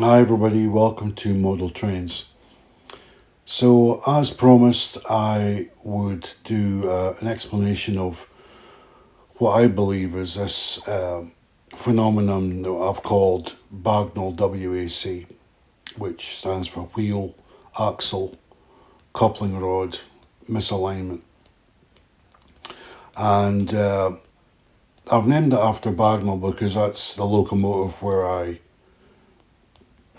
Hi everybody, welcome to Model Trains. So as promised, I would do an explanation of what I believe is this phenomenon that I've called Bagnall W.A.C, which stands for wheel, axle, coupling rod, misalignment. And I've named it after Bagnall because that's the locomotive where I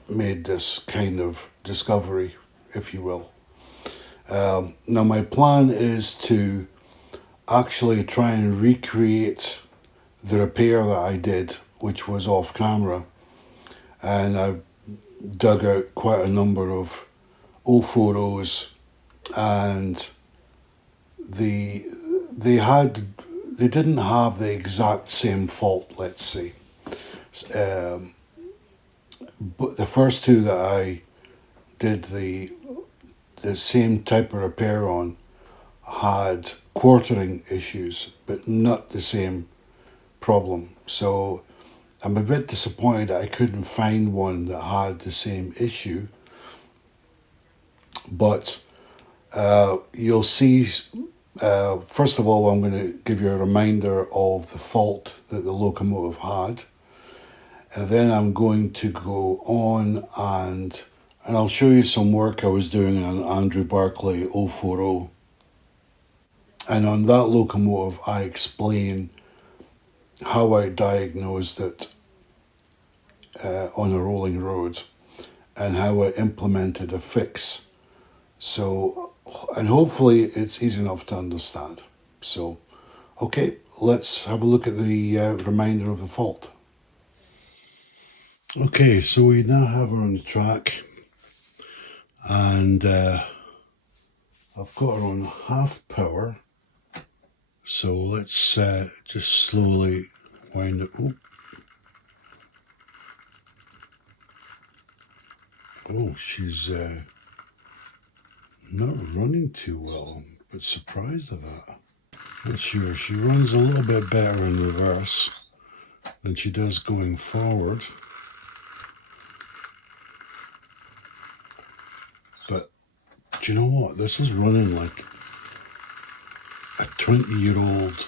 made this kind of discovery, if you will. Now, my plan is to actually try and recreate the repair that I did, which was off camera, and I dug out quite a number of old photos, and the they didn't have the exact same fault, let's say. Um, but the first two that I did the same type of repair on had quartering issues, but not the same problem. So I'm a bit disappointed that I couldn't find one that had the same issue. But you'll see, first of all, I'm going to give you a reminder of the fault that the locomotive had. And then I'm going to go on and I'll show you some work I was doing on Andrew Barclay 040. And on that locomotive, I explain how I diagnosed it on a rolling road and how I implemented a fix. So, and hopefully it's easy enough to understand. So, okay, let's have a look at the reminder of the fault. Okay, so we now have her on the track, and I've got her on half power. So let's just slowly wind it. Oh, she's not running too well, but surprised at that. Not sure. She runs a little bit better in reverse than she does going forward. But do you know what? This is running like a 20-year-old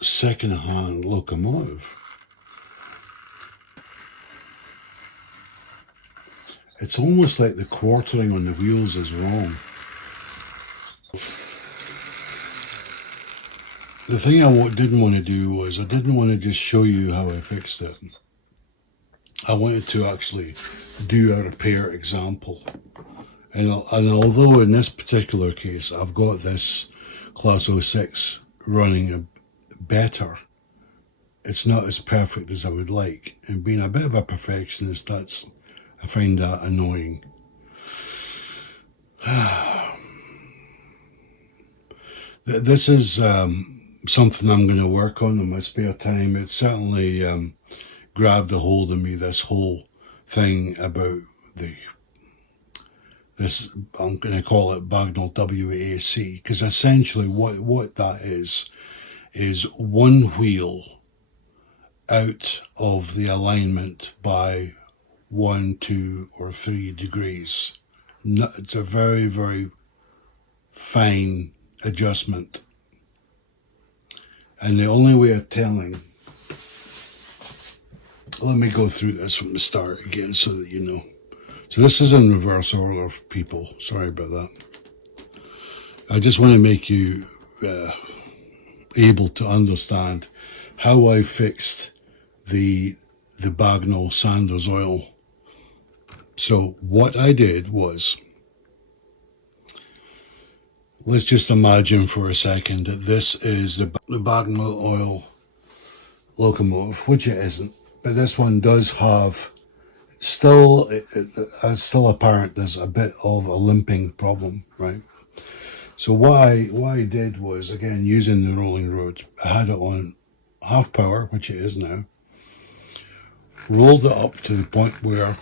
second-hand locomotive. It's almost like the quartering on the wheels is wrong. The thing I didn't want to do was I didn't want to just show you how I fixed it. I wanted to actually do a repair example. And although in this particular case I've got this Class 06 running better, it's not as perfect as I would like. And being a bit of a perfectionist, I find that annoying. This is something I'm going to work on in my spare time. It certainly grabbed a hold of me, this whole thing about this, I'm going to call it Bagnall W.A.C, because essentially what that is one wheel out of the alignment by 1, 2, or 3 degrees. It's a very, very fine adjustment. And the only way of telling, let me go through this from the start again so that you know. So this is in reverse order, people. Sorry about that. I just want to make you able to understand how I fixed the Bagnall Sanders oil. So what I did was, let's just imagine for a second that this is the Bagnall oil locomotive, which it isn't, but this one does have it's still apparent there's a bit of a limping problem, right? So what I did was, again, using the rolling road, I had it on half power, which it is now, rolled it up to the point where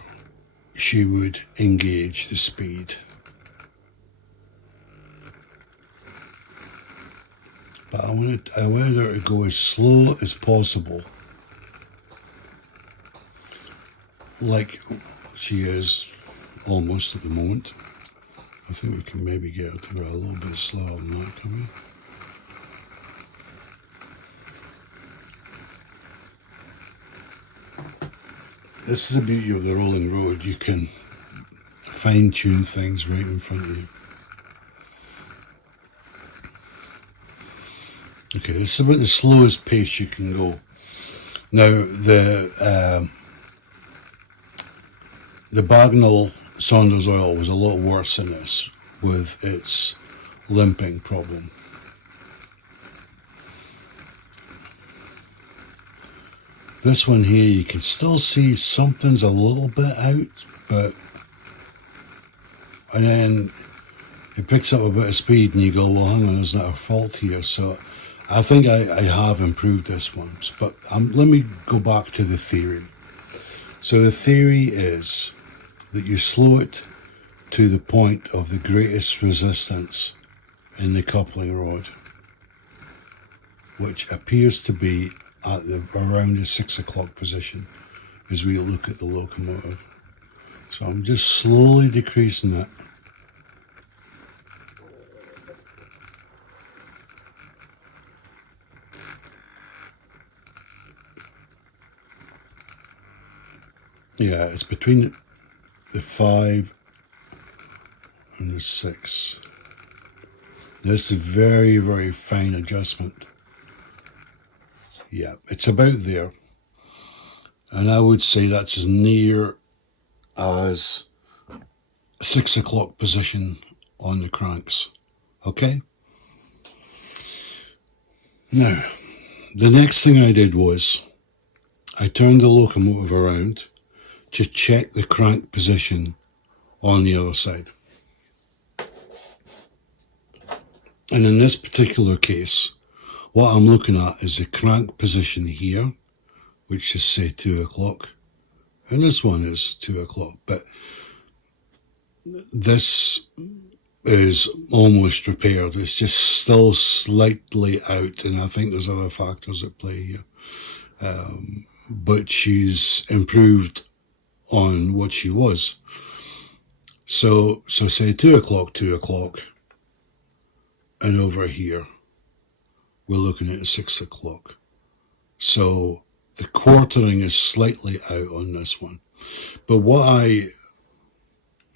she would engage the speed. But I wanted her to go as slow as possible. Like, she is almost at the moment. I think we can maybe get her to go a little bit slower than that, can we? This is the beauty of the rolling road. You can fine-tune things right in front of you. Okay, this is about the slowest pace you can go. Now, the Bagnall Saunders oil was a lot worse than this with its limping problem. This one here, you can still see something's a little bit out, but and then it picks up a bit of speed and you go, well, hang on, there's not a fault here. So I think I have improved this one, but let me go back to the theory. So the theory is that you slow it to the point of the greatest resistance in the coupling rod, which appears to be at around the 6 o'clock position as we look at the locomotive. So I'm just slowly decreasing it. Yeah, it's between the 5 and the 6. This is a very, very fine adjustment. Yeah, it's about there. And I would say that's as near as 6 o'clock position on the cranks. Okay? Now, the next thing I did was I turned the locomotive around to check the crank position on the other side. And in this particular case, what I'm looking at is the crank position here, which is say 2 o'clock. And this one is 2 o'clock, but this is almost repaired. It's just still slightly out, and I think there's other factors at play here. But she's improved on what she was. So say 2 o'clock, and over here, we're looking at 6 o'clock. So the quartering is slightly out on this one. But what I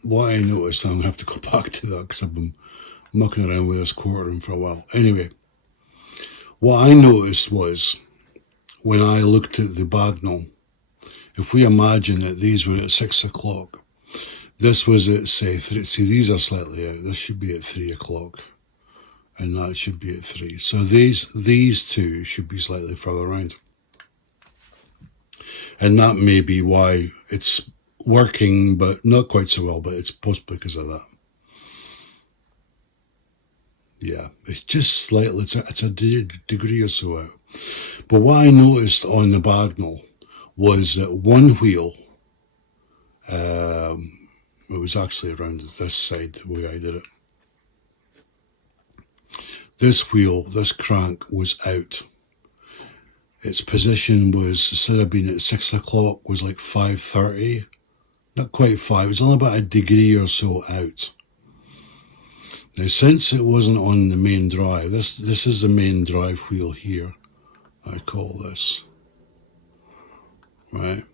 noticed, I'm going to have to go back to that because I've been mucking around with this quartering for a while. Anyway, what I noticed was when I looked at the Bagnall, if we imagine that these were at 6 o'clock, this was at, say, 3. See, these are slightly out. This should be at 3 o'clock, and that should be at 3. So these two should be slightly further around. And that may be why it's working, but not quite so well, but it's possibly because of that. Yeah, it's just slightly, it's a degree or so out. But what I noticed on the Bagnall was that one wheel, it was actually around this side the way I did it. This wheel, this crank was out. Its position was, instead of being at 6 o'clock, was like 5:30. Not quite 5, it was only about a degree or so out. Now, since it wasn't on the main drive, this is the main drive wheel here, I call this, right?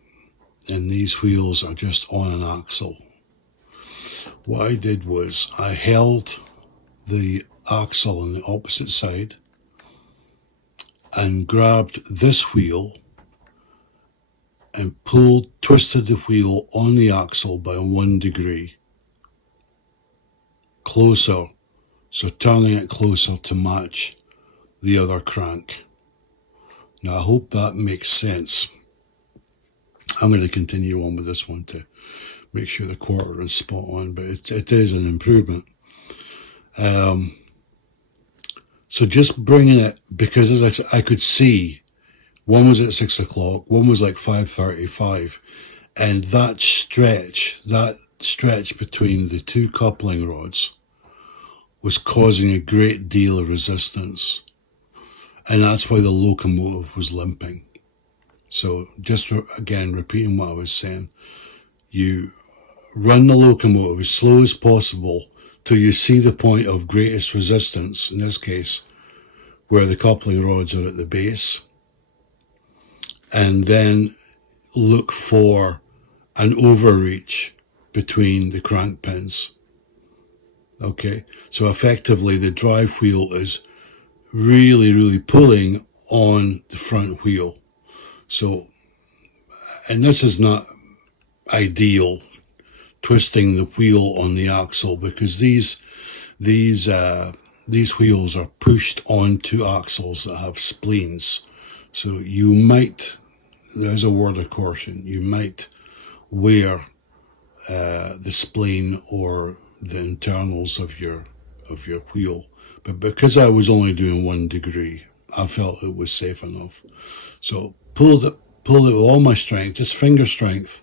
And these wheels are just on an axle. What I did was I held the axle on the opposite side and grabbed this wheel and twisted the wheel on the axle by 1 degree closer, so turning it closer to match the other crank. Now I hope that makes sense. I'm going to continue on with this one to make sure the quarter is spot on, but it is an improvement. So just bringing it, because as I could see, one was at 6 o'clock, one was like 5:35, and that stretch between the two coupling rods was causing a great deal of resistance, and that's why the locomotive was limping. So just again, repeating what I was saying, you run the locomotive as slow as possible till you see the point of greatest resistance, in this case, where the coupling rods are at the base, and then look for an overreach between the crank pins. Okay, so effectively the drive wheel is really pulling on the front wheel. So, and this is not ideal, twisting the wheel on the axle, because these wheels are pushed onto axles that have spleens. So you might, there's a word of caution, you might wear the spleen or the internals of your wheel. But because I was only doing 1 degree, I felt it was safe enough. So pulled it with all my strength, just finger strength,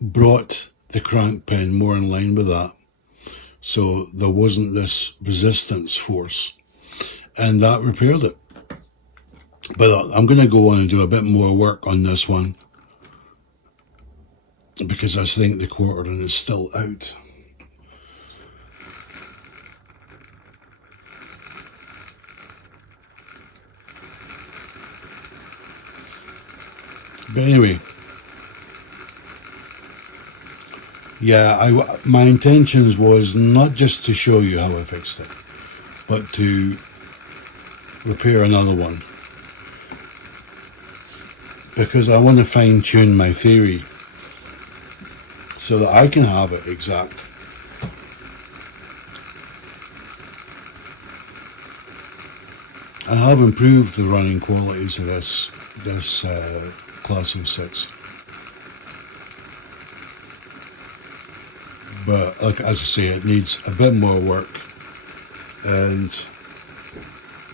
brought the crank pin more in line with that. So there wasn't this resistance force, and that repaired it. But I'm going to go on and do a bit more work on this one, because I think the quartering is still out. But anyway, yeah, my intentions was not just to show you how I fixed it, but to repair another one, because I want to fine tune my theory so that I can have it exact. I have improved the running qualities of this Class 06. But like, as I say, it needs a bit more work, and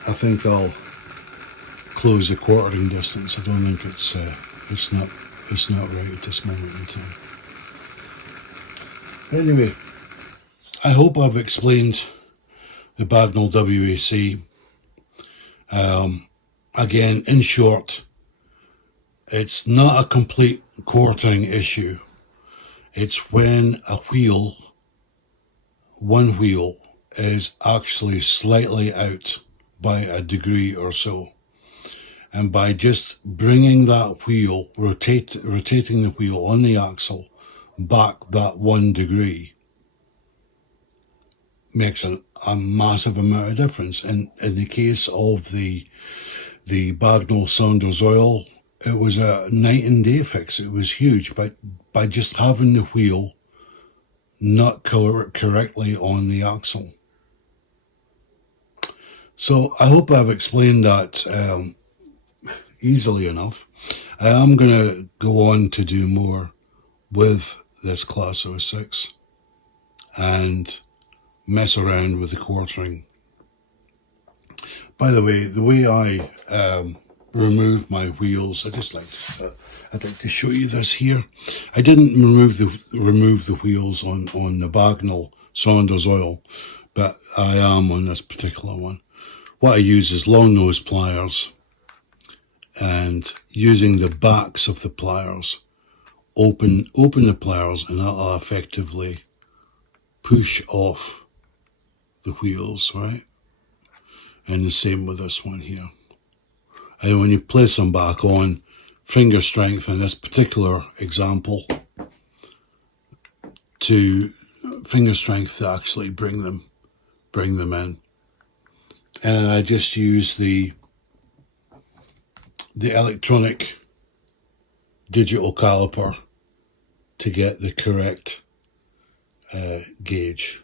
I think I'll close the quartering distance. I don't think it's not right at this moment in time. Anyway, I hope I've explained the Bagnall W.A.C. Again, in short, it's not a complete quartering issue. It's when one wheel is actually slightly out by a degree or so. And by just bringing that wheel, rotating the wheel on the axle back that 1 degree, makes a massive amount of difference. And in the case of the Bagnall Saunders oil, it was a night and day fix. It was huge, but by just having the wheel not correctly on the axle. So I hope I've explained that easily enough. I am going to go on to do more with this Class 06 and mess around with the quartering. By the way I remove my wheels, I'd like to show you this here. I didn't remove the wheels on the Bagnall Saunders oil, but I am on this particular one. What I use is long nose pliers, and using the backs of the pliers, open the pliers, and that'll effectively push off the wheels, right? And the same with this one here. And when you place them back on, finger strength in this particular example to actually bring them in. And I just use the electronic digital caliper to get the correct gauge,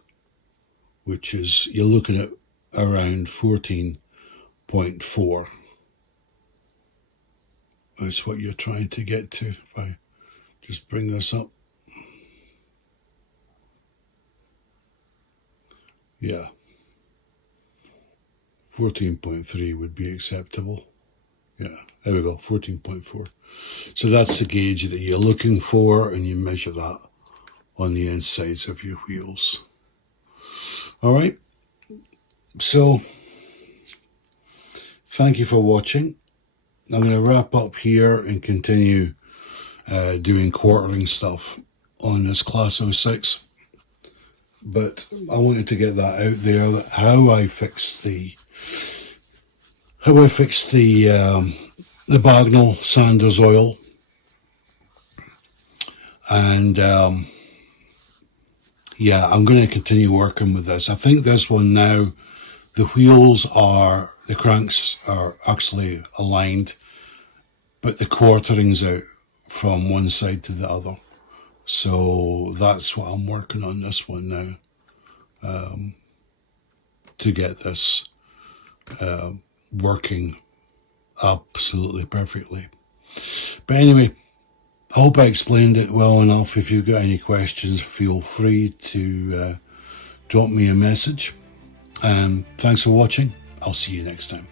which is, you're looking at around 14.4. That's what you're trying to get to. If I just bring this up. Yeah. 14.3 would be acceptable. Yeah, there we go, 14.4. So that's the gauge that you're looking for, and you measure that on the insides of your wheels. All right. So thank you for watching. I'm going to wrap up here and continue doing quartering stuff on this Class 06. But I wanted to get that out there, that how I fixed the Bagnall Sanders oil. And yeah, I'm going to continue working with this. I think this one now, the cranks are actually aligned, but the quartering's out from one side to the other. So that's what I'm working on this one now, to get this working absolutely perfectly. But anyway, I hope I explained it well enough. If you've got any questions, feel free to drop me a message. Thanks for watching. I'll see you next time.